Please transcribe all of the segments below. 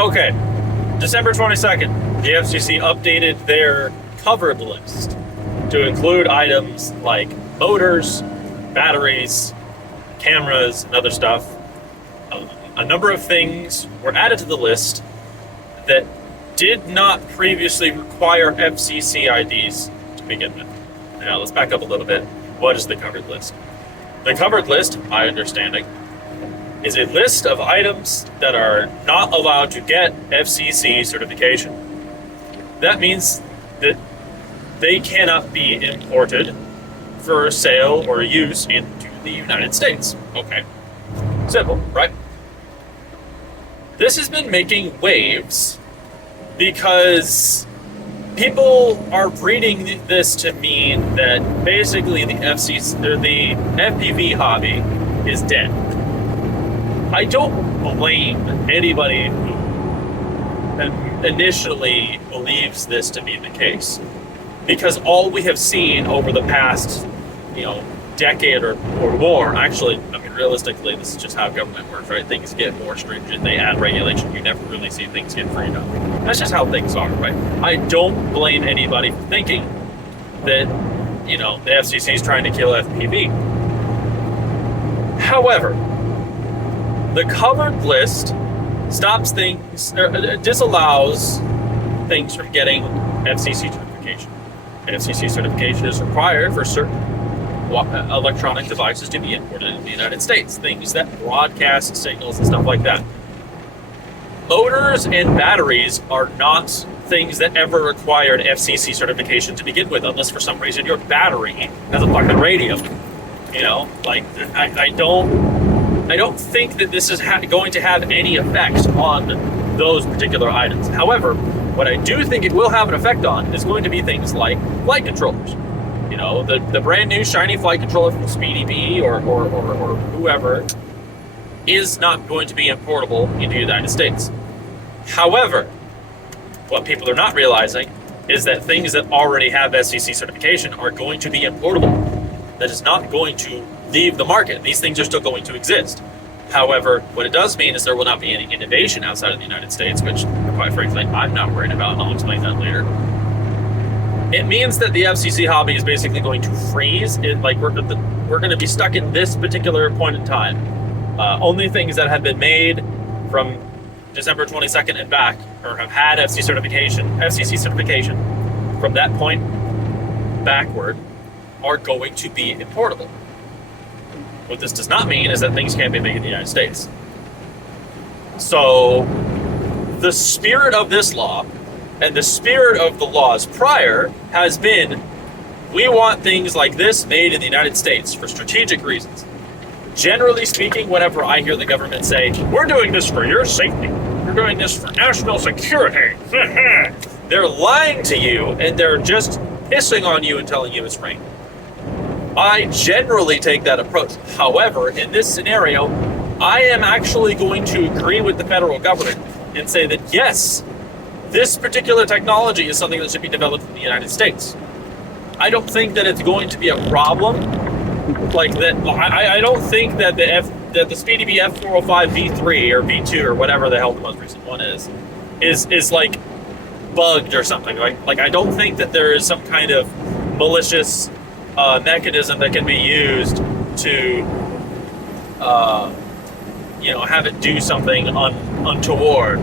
Okay, December 22nd, the FCC updated their covered list to include items like motors, batteries, cameras, and other stuff. A number of things were added to the list that did not previously require FCC IDs to begin with. Now, let's back up a little bit. What is the covered list? The covered list, my understanding, is a list of items that are not allowed to get FCC certification. That means that they cannot be imported for sale or use into the United States. Okay. Simple, right? This has been making waves because people are reading this to mean that basically the FPV hobby is dead. I don't blame anybody who initially believes this to be the case, because all we have seen over the past, decade or more, actually, realistically, this is just how government works, right? Things get more stringent, they add regulation, you never really see things get freed up. That's just how things are, right? I don't blame anybody for thinking that, the FCC is trying to kill FPV. However, the covered list stops things, or disallows things from getting FCC certification. FCC certification is required for certain electronic devices to be imported in the United States, things that broadcast signals and stuff like that. Motors and batteries are not things that ever required FCC certification to begin with, unless for some reason your battery has a fucking radio. I don't think that this is going to have any effect on those particular items. However, what I do think it will have an effect on is going to be things like flight controllers. The brand new shiny flight controller from SpeedyBee or whoever is not going to be importable into the United States. However, what people are not realizing is that things that already have FCC certification are going to be importable. That is not going to leave the market. These things are still going to exist. However, what it does mean is there will not be any innovation outside of the United States, which, quite frankly, I'm not worried about, and I'll explain that later. It means that the FCC hobby is basically going to freeze. We're going to be stuck in this particular point in time. Only things that have been made from December 22nd and back, or have had FCC certification from that point backward, are going to be importable. What this does not mean is that things can't be made in the United States. So, the spirit of this law and the spirit of the laws prior has been, we want things like this made in the United States for strategic reasons. Generally speaking, whenever I hear the government say, we're doing this for your safety, we're doing this for national security, they're lying to you and they're just pissing on you and telling you it's rain. I generally take that approach. However, in this scenario, I am actually going to agree with the federal government and say that yes, this particular technology is something that should be developed in the United States. I don't think that it's going to be a problem like that. I don't think that the SpeedyBee F405 V3 or V2 or whatever the hell the most recent one is like bugged or something. Like I don't think that there is some kind of malicious mechanism that can be used to have it do something untoward.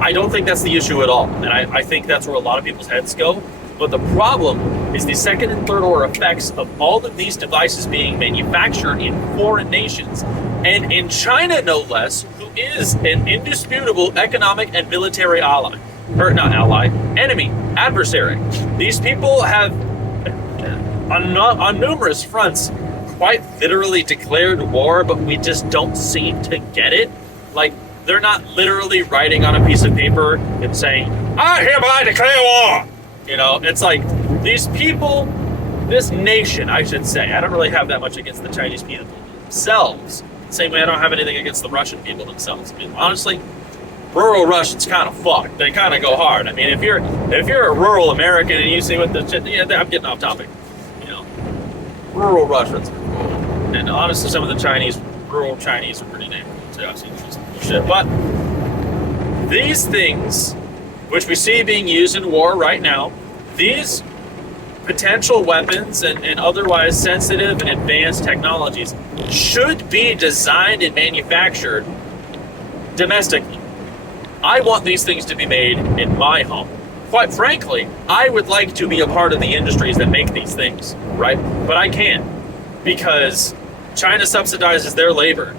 I don't think that's the issue at all, and I think that's where a lot of people's heads go. But the problem is the second and third order effects of all of these devices being manufactured in foreign nations, and in China no less, who is an indisputable economic and military ally. Or not ally, enemy, adversary. These people have, on numerous fronts, quite literally declared war, but we just don't seem to get it. They're not literally writing on a piece of paper and saying, I hereby declare war! It's like, these people, this nation, I should say, I don't really have that much against the Chinese people themselves. Same way I don't have anything against the Russian people themselves. Honestly, rural Russians kind of fucked. They kind of go hard. If you're a rural American and you see what the shit, I'm getting off topic. Rural Russians are cool. And honestly, some of the rural Chinese are pretty damn cool too. I've seen some cool shit. But these things, which we see being used in war right now, these potential weapons and otherwise sensitive and advanced technologies should be designed and manufactured domestically. I want these things to be made in my home. Quite frankly, I would like to be a part of the industries that make these things, right? But I can't, because China subsidizes their labor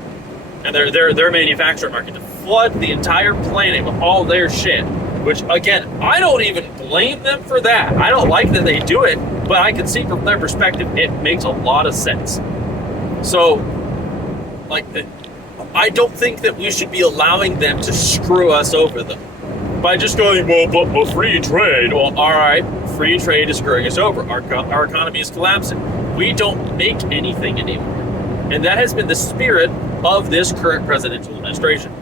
and their manufacturing market to flood the entire planet with all their shit, which, again, I don't even blame them for that. I don't like that they do it, but I can see from their perspective, it makes a lot of sense. So, like, I don't think that we should be allowing them to screw us over, though, by just going, well, free trade. Well, all right, free trade is screwing us over. Our economy is collapsing. We don't make anything anymore. And that has been the spirit of this current presidential administration,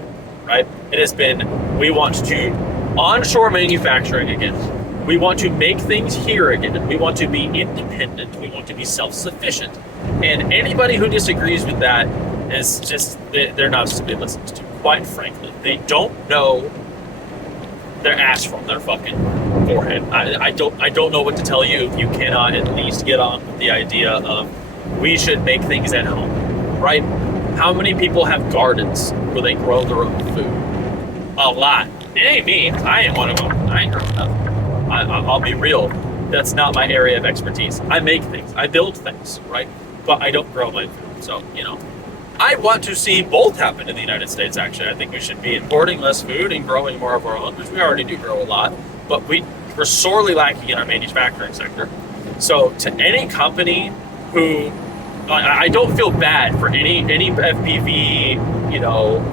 right? It has been, we want to onshore manufacturing again. We want to make things here again. We want to be independent. We want to be self-sufficient. And anybody who disagrees with that is just, they're not to be listened to, quite frankly. They don't know their ass from their fucking forehead. I don't know what to tell you if you cannot at least get on with the idea of we should make things at home, right? How many people have gardens where they grow their own food? A lot. It ain't me. I ain't one of them. I ain't growing nothing. I'll be real. That's not my area of expertise. I make things. I build things, right? But I don't grow my food. So, I want to see both happen in the United States, actually. I think we should be importing less food and growing more of our own, which we already do grow a lot, but we're sorely lacking in our manufacturing sector. So to any company who, I don't feel bad for any FPV,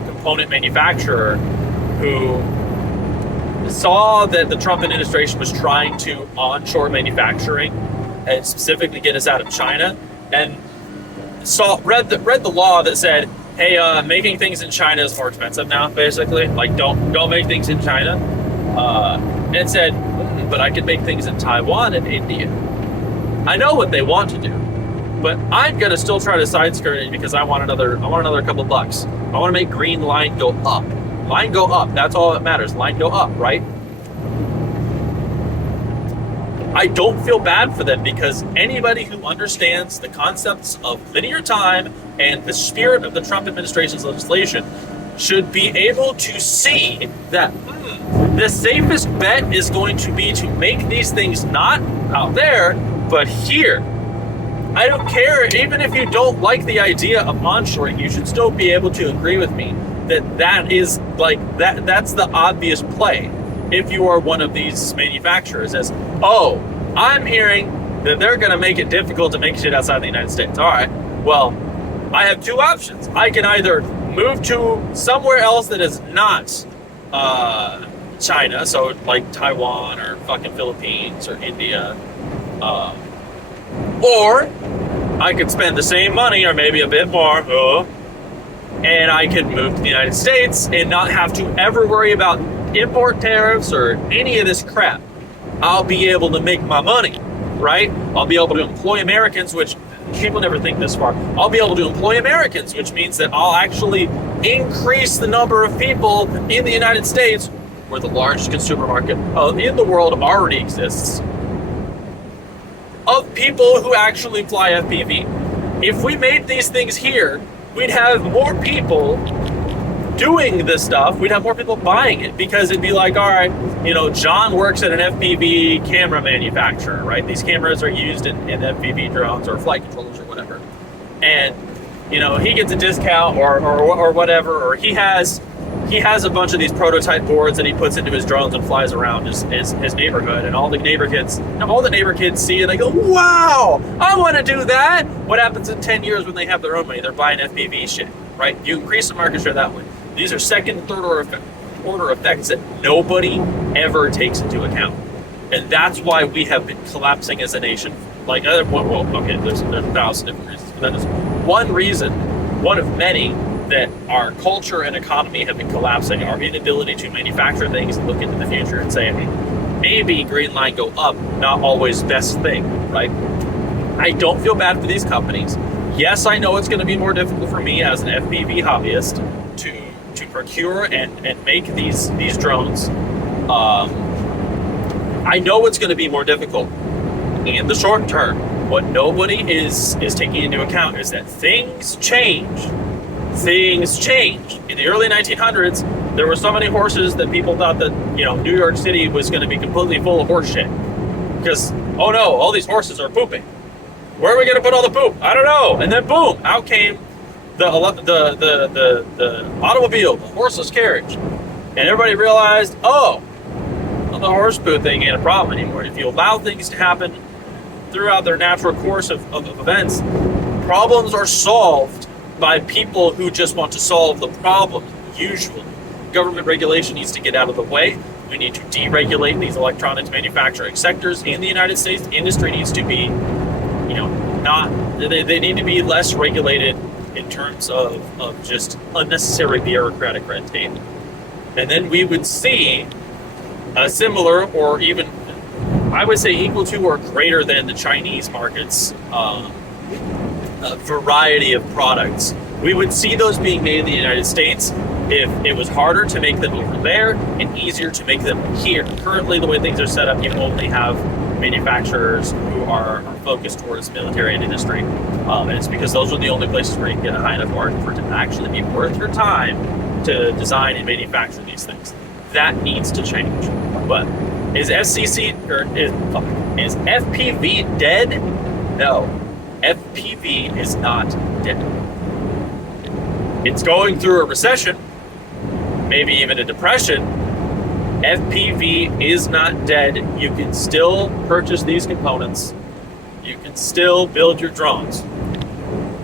component manufacturer who saw that the Trump administration was trying to onshore manufacturing and specifically get us out of China, and read the law that said, hey, making things in China is more expensive now, basically. Like, don't make things in China. And said, but I can make things in Taiwan and India. I know what they want to do, but I'm gonna still try to side skirt it because I want another couple bucks. I want to make green line go up. Line go up. That's all that matters. Line go up, right? I don't feel bad for them, because anybody who understands the concepts of linear time and the spirit of the Trump administration's legislation should be able to see that the safest bet is going to be to make these things not out there, but here. I don't care, even if you don't like the idea of onshoring, you should still be able to agree with me that is like, that's the obvious play. If you are one of these manufacturers, as, oh, I'm hearing that they're going to make it difficult to make shit outside the United States. All right, well, I have two options. I can either move to somewhere else that is not China, so like Taiwan or fucking Philippines or India, or I could spend the same money or maybe a bit more, and I could move to the United States and not have to ever worry about import tariffs or any of this crap. I'll be able to make my money, right? I'll be able to employ Americans, which people never think this far. I'll be able to employ Americans, which means that I'll actually increase the number of people in the United States, where the largest consumer market in the world already exists, of people who actually fly FPV. If we made these things here, we'd have more people doing this stuff. We'd have more people buying it, because it'd be like, all right, John works at an FPV camera manufacturer, right? These cameras are used in FPV drones or flight controllers or whatever. And, he gets a discount or whatever, or he has a bunch of these prototype boards that he puts into his drones and flies around his neighborhood, and all the neighbor kids see it, they go, wow, I want to do that. What happens in 10 years when they have their own money? They're buying FPV shit, right? You increase the market share that way. These are second and third order effects that nobody ever takes into account. And that's why we have been collapsing as a nation. Like, there's a thousand different reasons, but that is one reason, one of many, that our culture and economy have been collapsing. Our inability to manufacture things and look into the future and say, maybe green line go up, not always best thing, right? I don't feel bad for these companies. Yes, I know it's going to be more difficult for me as an FPV hobbyist to procure and make these drones. I know it's going to be more difficult in the short term. What nobody is taking into account is that things change. Things change. In the early 1900s, there were so many horses that people thought that, you know, New York City was going to be completely full of horse shit. Because, oh no, all these horses are pooping. Where are we going to put all the poop? I don't know. And then boom, out came the automobile, the horseless carriage. And everybody realized, oh, well, the horse poo thing ain't a problem anymore. If you allow things to happen throughout their natural course of events, problems are solved by people who just want to solve the problem. Usually, government regulation needs to get out of the way. We need to deregulate these electronics manufacturing sectors in the United States. Industry needs to be, you know, they need to be less regulated in terms of just unnecessary bureaucratic red tape. And then we would see a similar, or even, I would say equal to or greater than the Chinese markets, a variety of products. We would see those being made in the United States if it was harder to make them over there and easier to make them here. Currently, the way things are set up, you only have manufacturers who are focused towards military and industry. And it's because those are the only places where you can get a high enough margin for it to actually be worth your time to design and manufacture these things. That needs to change. But is FCC, or is FPV dead? No. FPV is not dead. It's going through a recession, maybe even a depression. FPV is not dead. You can still purchase these components. You can still build your drones.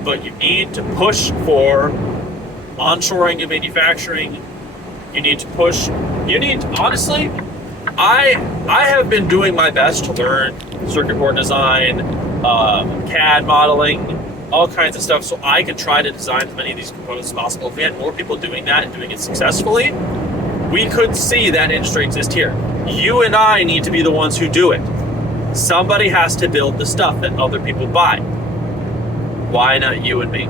But you need to push for onshoring of manufacturing. You need to push. Honestly, I have been doing my best to learn circuit board design, CAD modeling, all kinds of stuff, so I can try to design as many of these components as possible. If we had more people doing that and doing it successfully, we could see that industry exist here. You and I need to be the ones who do it. Somebody has to build the stuff that other people buy. Why not you and me?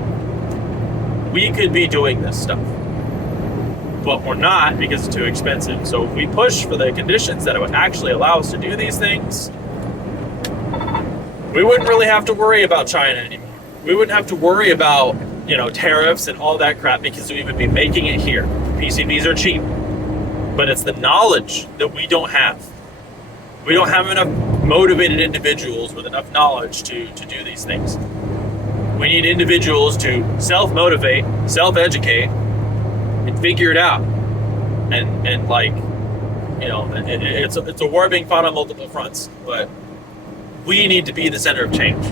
We could be doing this stuff, but we're not because it's too expensive. So if we push for the conditions that would actually allow us to do these things, we wouldn't really have to worry about China anymore. We wouldn't have to worry about, you know, tariffs and all that crap because we would be making it here. PCBs are cheap, but it's the knowledge that we don't have. We don't have enough motivated individuals with enough knowledge to do these things. We need individuals to self-motivate, self-educate, and figure it out. And like, you know, it's a war being fought on multiple fronts, but we need to be the center of change.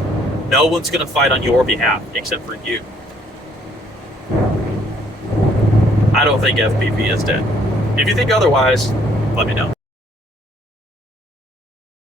No one's going to fight on your behalf except for you. I don't think FPV is dead. If you think otherwise, let me know.